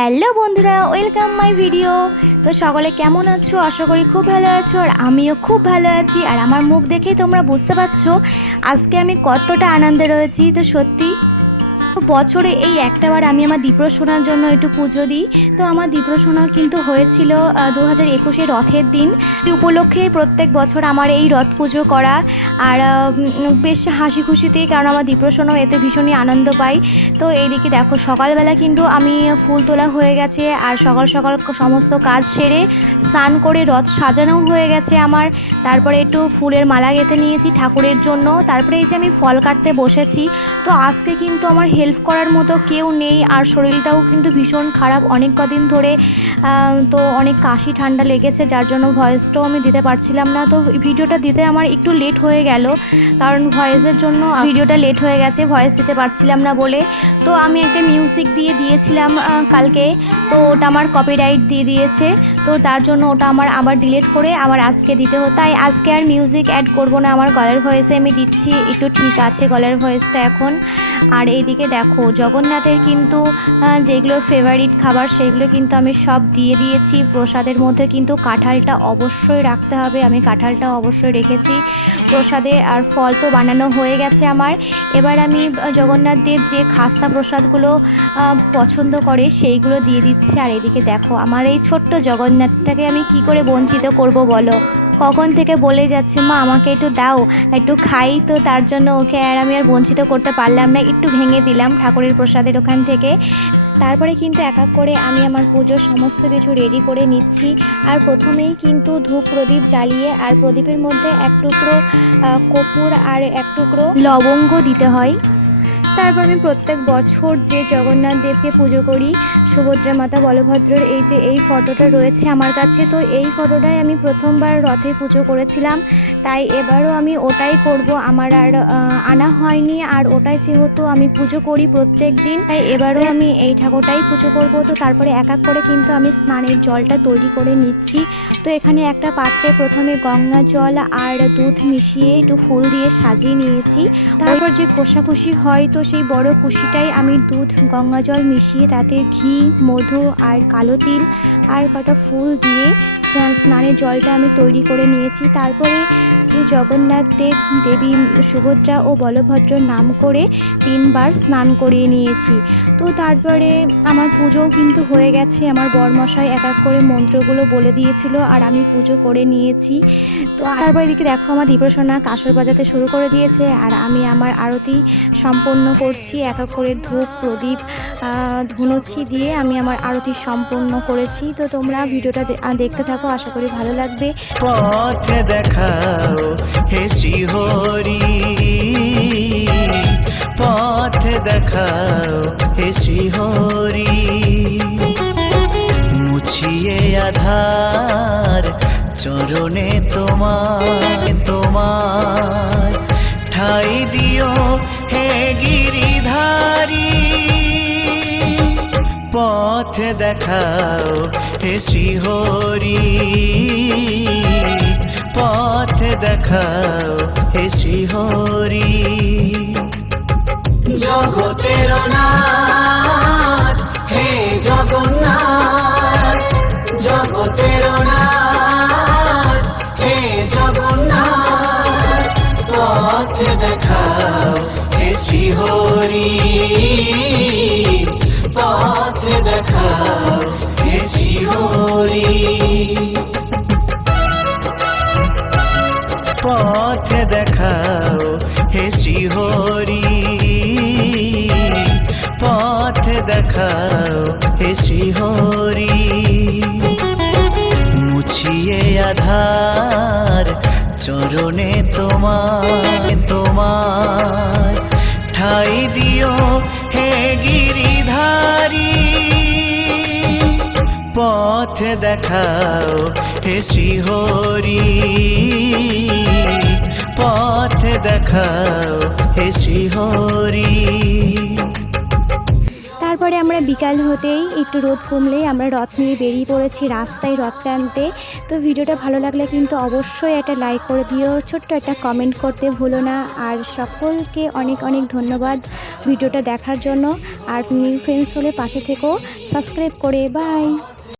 Hello বন্ধুরা, welcome my video. তো সকলে কেমন আছো? আশা করি খুব ভালো আছো, আর আমিও খুব ভালো আছি। আর আমার মুখ দেখেই তোমরা বুঝতে পারছো আজকে আমি কতটা আনন্দে রয়েছি। তো সত্যি বছরে এই একটাবার আমি আমার দীপ্রসোনার জন্য একটু পুজো দিই। তো আমার দীপ্রসোনা কিন্তু হয়েছিল 2021 রথের দিন। উপলক্ষে প্রত্যেক বছর আমার এই রথ পুজো করা, আর বেশ হাসি খুশিতেই, কারণ আমার দীপ্রসোনাও এতে ভীষণই আনন্দ পাই। তো এইদিকে দেখো সকালবেলা কিন্তু আমি ফুল তোলা হয়ে গেছে, আর সকাল সকাল সমস্ত কাজ সেরে স্নান করে রথ সাজানো হয়ে গেছে আমার। তারপরে একটু ফুলের মালা গেঁথে নিয়েছি ঠাকুরের জন্য। তারপরে এই যে আমি ফল কাটতে বসেছি। তো আজকে কিন্তু আমার হেল্প করার মতো কেউ নেই, আর শরীরটাও কিন্তু ভীষণ খারাপ অনেক কদিন ধরে। তো অনেক কাশি ঠান্ডা লেগেছে, যার জন্য ভয়েসটাও আমি দিতে পারছিলাম না। তো ভিডিওটা দিতে আমার একটু লেট হয়ে গেল, কারণ ভয়েসের জন্য ভিডিওটা লেট হয়ে গেছে, ভয়েস দিতে পারছিলাম না বলে। তো আমি একটা মিউজিক দিয়েছিলাম কালকে, তো ওটা আমার কপিরাইট দিয়ে দিয়েছে। তো তার জন্য ওটা আমার আবার ডিলিট করে আবার আজকে দিতে হতো। তাই আজকে আর মিউজিক অ্যাড করব না, আমার গলার ভয়েসে আমি দিচ্ছি। একটু ঠিক আছে গলার ভয়েসটা এখন। আর এইদিকে দেখো জগন্নাথের কিন্তু যেগুলো ফেভারিট খাবার সেগুলো কিন্তু আমি সব দিয়ে দিয়েছি। প্রসাদের মধ্যে কিন্তু কাঁঠালটা অবশ্যই রাখতে হবে, আমি কাঁঠালটা অবশ্যই রেখেছি প্রসাদে। আর ফল তো বানানো হয়ে গেছে আমার। এবার আমি জগন্নাথ দেব যে খাস্তা প্রসাদগুলো পছন্দ করে সেইগুলো দিয়ে দিচ্ছি। আর এদিকে দেখো আমার এই ছোট্ট জগন্নাথটাকে আমি কি করে বঞ্চিত করব বলো। কখন থেকে বলে যাচ্ছে মা আমাকে একটু দাও, একটু খাই। তো তার জন্য ওকে আমি আর বঞ্চিত করতে পারলাম না, একটু ভেঙে দিলাম ঠাকুরের প্রসাদের ওখান থেকে। তারপরে কিন্তু এক এক করে আমি আমার পুজোর সমস্ত কিছু রেডি করে নিচ্ছি। আর প্রথমেই কিন্তু ধূপ প্রদীপ জ্বালিয়ে, আর প্রদীপের মধ্যে এক টুকরো কর্পূর আর এক টুকরো লবঙ্গ দিতে হয়। তারপর আমি প্রত্যেক বছর যে জগন্নাথ দেবকে পুজো করি, সুভদ্রা মাতা বলভদ্রর এই ফটোটা রয়েছে আমার কাছে। তো এই ফটোটাই আমি প্রথমবার রথে পুজো করেছিলাম, তাই এবারও আমি ওটাই করব। আমার আর আনা হয়নি, আর ওটাই যেহেতু আমি পুজো করি প্রত্যেক দিন, তাই এবারও আমি এই ঠাকুরটাই পুজো করব। তো তারপরে এক এক করে কিন্তু আমি স্নানের জলটা তৈরি করে নিচ্ছি। তো এখানে একটা পাত্রে প্রথমে গঙ্গা জল আর দুধ মিশিয়ে একটু ফুল দিয়ে সাজিয়ে নিয়েছি। তারপর যে কোষাকুষি হয়, তো সেই বড় কুশিটাই আমি দুধ গঙ্গা জল মিশিয়ে তাতে ঘি, মধু আর কালো তিল আর কটা ফুল দিয়ে স্নানের জলটা আমি তৈরি করে নিয়েছি। তারপরে শ্রী জগন্নাথ দেব, দেবী সুভদ্রা ও বলভদ্রর নাম করে 3 বার স্নান করিয়ে নিয়েছি। তো তারপরে আমার পুজোও কিন্তু হয়ে গেছে। আমার বরমশাই এক এক করে মন্ত্রগুলো বলে দিয়েছিল, আর আমি পুজো করে নিয়েছি। তো তারপর এদিকে দেখো আমার দীপ্রসোনা কাঁসর বাজাতে শুরু করে দিয়েছে, আর আমি আমার আরতি সম্পন্ন করছি। এক এক করে ধূপ প্রদীপ ধুনুচি দিয়ে আমি আমার আরতি সম্পন্ন করেছি। তো তোমরা ভিডিওটা দেখতে থাকো, আশা করি ভালো লাগবে। পথ দেখাও হে শ্রীহরি, পথ দেখাও হে শ্রীহরি, মুছিয়ে আধার চরণে তোমার ঠাই দিও হে গিরিধারী, পথ দেখাও হে শ্রীহরি, পথ দেখাও হে শ্রীহরি। জগতের নাথ হে জগন্নাথ, জগতের নাথ হে জগন্নাথ, পথ দেখাও হে শ্রীহরি, পথ দেখাও হে শ্রীহরি, পথ দেখাও হে শ্রীহরি, পথ দেখাও হে শ্রীহরি, মুছিয়ে আধার চরণে তোমার ঠাই দিও হে গিরিধারী, পথ দেখাও হে শ্রীহরি, পথ দেখাও হে শ্রীহরি। তারপর তারপরে আমরা বিকাল হতেই একটু রোদ কমলেই আমরা রথ নিয়ে বেরিয়ে পড়েছি রাস্তায় রথ টানতে। তো ভিডিওটা ভালো লাগলে কিন্তু অবশ্যই একটা লাইক করে দিও, ছোট্ট একটা কমেন্ট করতে ভুলো না। আর সকলকে অনেক অনেক ধন্যবাদ ভিডিওটা দেখার জন্য। আর নিউ ফ্রেন্ডস হলে পাশে থেকেও সাবস্ক্রাইব করে। বাই।